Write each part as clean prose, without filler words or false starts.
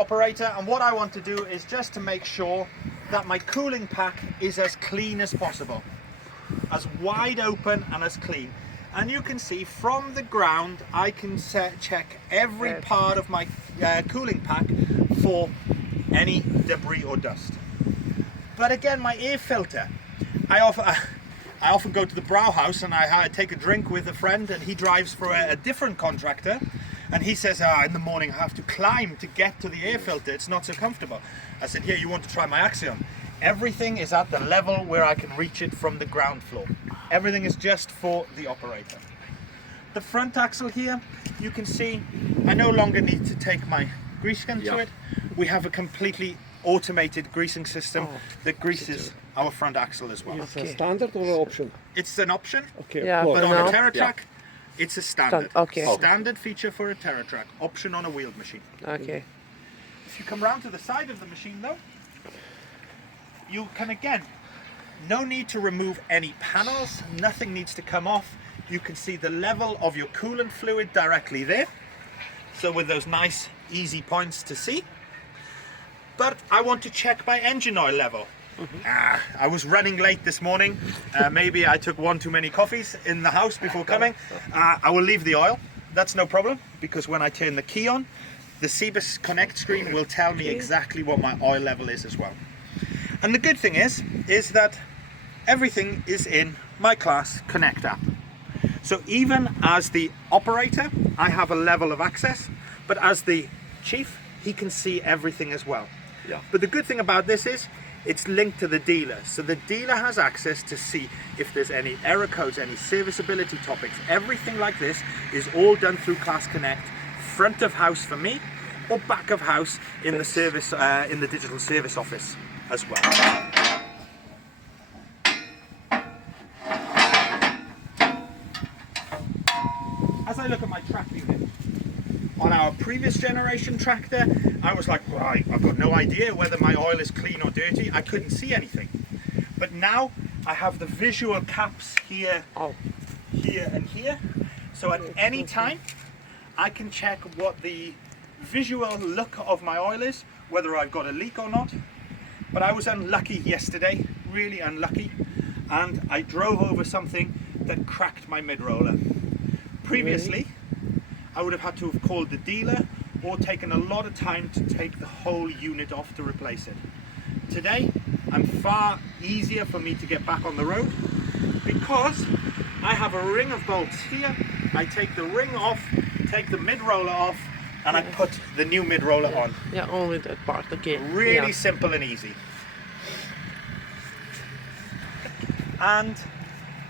operator, and what I want to do is just to make sure that my cooling pack is as clean as possible, as wide open and as clean. And you can see from the ground I can check every part of my cooling pack for any debris or dust. But again, my air filter, I often go to the brow house and I take a drink with a friend, and he drives for a different contractor, and he says, in the morning I have to climb to get to the air filter, it's not so comfortable. I said, here, you want to try my AXION? Everything is at the level where I can reach it from the ground floor. Everything is just for the operator. The front axle here, you can see I no longer need to take my grease gun to it. We have a completely automated greasing system that greases our front axle as well. Is it a standard or an option? It's an option, Okay, Yeah, of course. but on a TraktorplusM, it's a standard. Okay. Standard feature for a TraktorplusM, option on a wheeled machine. Okay. If you come round to the side of the machine though, you can again, no need to remove any panels, nothing needs to come off. You can see the level of your coolant fluid directly there. So with those nice easy points to see. But I want to check my engine oil level. I was running late this morning. Maybe I took one too many coffees in the house before coming. I will leave the oil. That's no problem, because when I turn the key on, the CBUS Connect screen will tell me exactly what my oil level is as well. And the good thing is that everything is in my CLAAS Connect app. So even as the operator, I have a level of access, but as the chief, he can see everything as well. But the good thing about this is it's linked to the dealer. So the dealer has access to see if there's any error codes, any serviceability topics. Everything like this is all done through CLAAS Connect, front of house for me, or back of house in the service, in the digital service office as well. As I look at my track unit, on our previous generation tractor, I was like, right, I've got no idea whether my oil is clean or dirty. I couldn't see anything. But now I have the visual caps here, here and here. So at any time, I can check what the visual look of my oil is, whether I've got a leak or not. But I was unlucky yesterday, really unlucky, and I drove over something that cracked my mid-roller. Previously, I would have had to have called the dealer or taken a lot of time to take the whole unit off to replace it. Today, I'm far easier for me to get back on the road because I have a ring of bolts here. I take the ring off, take the mid-roller off, and I put the new mid-roller on. Yeah, only that part, okay. Really simple and easy. And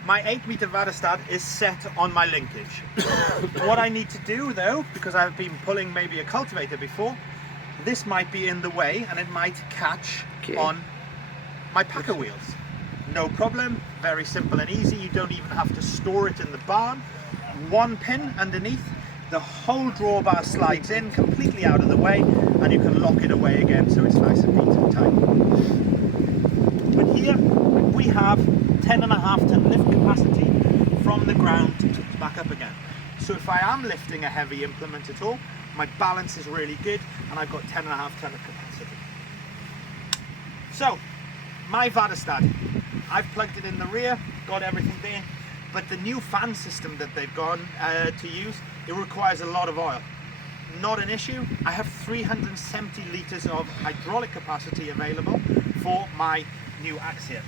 my 8-meter Vadestad is set on my linkage. What I need to do though, because I've been pulling maybe a cultivator before, this might be in the way and it might catch on my packer wheels. No problem, very simple and easy. You don't even have to store it in the barn. One pin underneath, the whole drawbar slides in completely out of the way, and you can lock it away again so it's nice and neat and tight. But here we have 10.5 ton lift capacity from the ground back up again. So if I am lifting a heavy implement at all, my balance is really good and I've got 10.5 ton of capacity. So my Vadestad, I've plugged it in the rear, got everything there, but the new fan system that they've gone to use, it requires a lot of oil. Not an issue. I have 370 litres of hydraulic capacity available for my new AXION.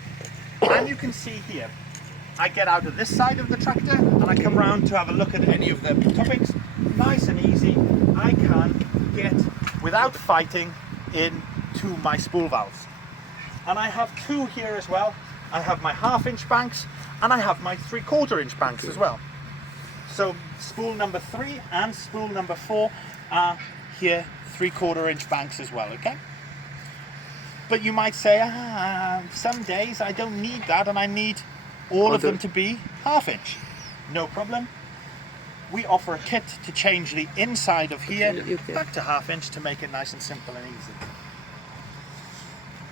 And you can see here, I get out of this side of the tractor and I come round to have a look at any of the topics. Nice and easy, I can get, without fighting, into my spool valves. And I have two here as well. I have my 1/2 inch banks and I have my 3/4 inch banks as well. So spool number 3 and spool number 4 are here 3/4 inch banks as well, okay? But you might say, some days I don't need that and I need all of them to be 1/2 inch. No problem. We offer a kit to change the inside of here back to 1/2 inch to make it nice and simple and easy.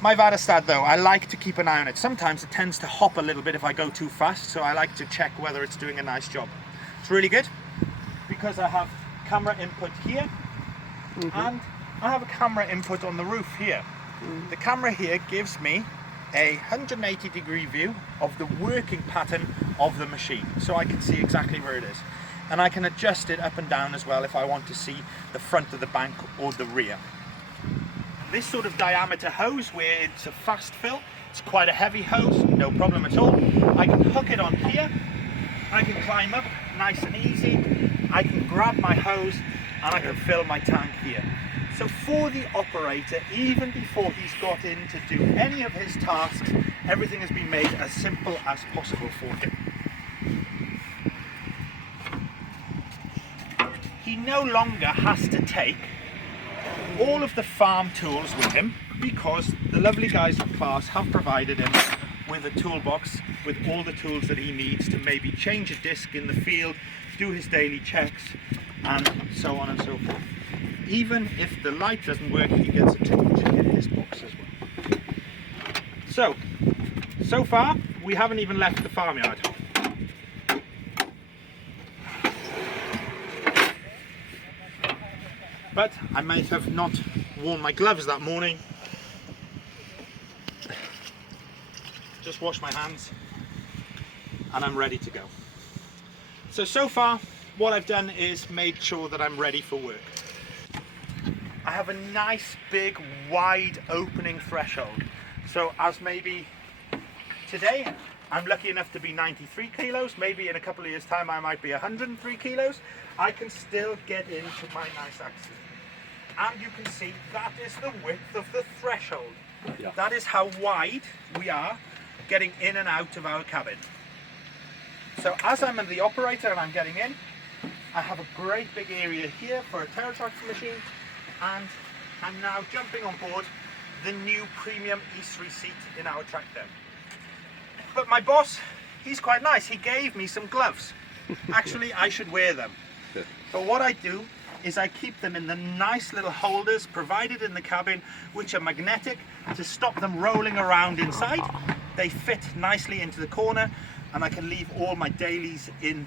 My Vadestad though, I like to keep an eye on it. Sometimes it tends to hop a little bit if I go too fast, so I like to check whether it's doing a nice job. It's really good because I have camera input here and I have a camera input on the roof here. The camera here gives me a 180-degree view of the working pattern of the machine, so I can see exactly where it is. And I can adjust it up and down as well if I want to see the front of the bank or the rear. This sort of diameter hose, where it's a fast fill, it's quite a heavy hose, no problem at all. I can hook it on here, I can climb up nice and easy, I can grab my hose and I can fill my tank here. So for the operator, even before he's got in to do any of his tasks, everything has been made as simple as possible for him. He no longer has to take all of the farm tools with him, because the lovely guys at CLAAS have provided him with a toolbox with all the tools that he needs to maybe change a disc in the field, do his daily checks, and so on and so forth. Even if the light doesn't work, he gets a torch in this box as well. So far we haven't even left the farmyard. But I might have not worn my gloves that morning. Just wash my hands and I'm ready to go. So far what I've done is made sure that I'm ready for work. I have a nice big wide opening threshold. So as maybe today I'm lucky enough to be 93 kilos, maybe in a couple of years time I might be 103 kilos, I can still get into my nice AXION. And you can see that is the width of the threshold. Yeah. That is how wide we are getting in and out of our cabin. So as I'm the operator and I'm getting in, I have a great big area here for a tractor machine, and I'm now jumping on board the new premium E3 seat in our tractor. But my boss, he's quite nice. He gave me some gloves. Actually, I should wear them. But what I do is I keep them in the nice little holders provided in the cabin, which are magnetic to stop them rolling around inside. They fit nicely into the corner, and I can leave all my dailies in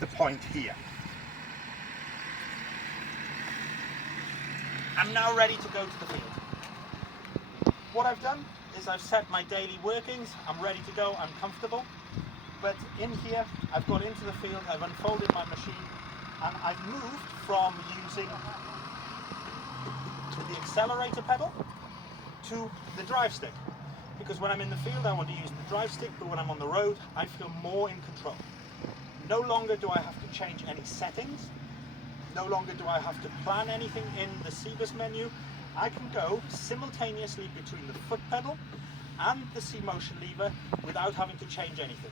the point here. I'm now ready to go to the field. What I've done is I've set my daily workings. I'm ready to go, I'm comfortable. But in here, I've got into the field, I've unfolded my machine, and I've moved from using the accelerator pedal to the drive stick. Because when I'm in the field, I want to use the drive stick, but when I'm on the road, I feel more in control. No longer do I have to change any settings. No longer do I have to plan anything in the CBUS menu. I can go simultaneously between the foot pedal and the C-motion lever without having to change anything.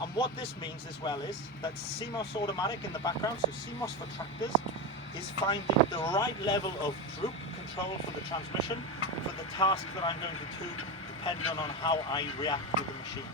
And what this means as well is that CMOS automatic in the background, so CMOS for tractors, is finding the right level of droop control for the transmission for the task that I'm going to do, depending on how I react with the machine.